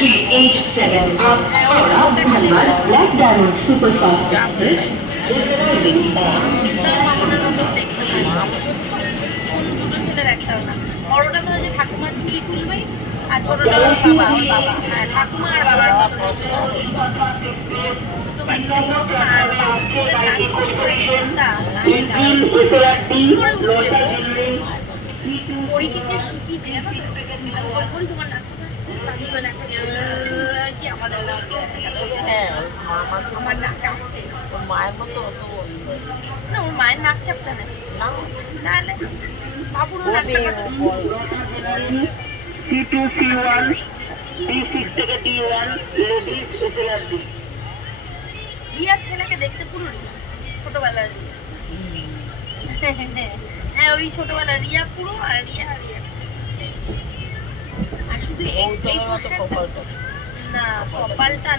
387 up Howrah, Dhanbad, Black Diamond Superfast Express is arriving on দুটো ছেলের একটাও না, বড়টা তো হচ্ছে ঠাকুমার চুলি খুলবে আর ছোটটা ওর বাবা, ওর বাবা, হ্যাঁ ঠাকুমা আর বাবার মতো দেখতে। দুটো বাচ্চা আর ছেলের নাচ কি করে করতাম, পরীক্ষিতে শিখি যে জানো তো, কখন তোমার নাচ তাহিবান একটা কি আমাদের হ্যাঁ আমার নাক কাটছে, ওর মায়ের মতো অত না ওর মায়ের নাক চাপটা না, না নাহলে বাবুরও নাকটা কাটছে। C2 C1 D6 থেকে D1 লেডিস উপলব্ধি। রিয়ার ছেলেকে দেখতে পুরো রিয়া, ছোটবেলার রিয়া। হ্যাঁ ওই ছোটবেলার রিয়া পুরো, আর রিয়া আর শুধু এই মতো কপালটা না কপালটা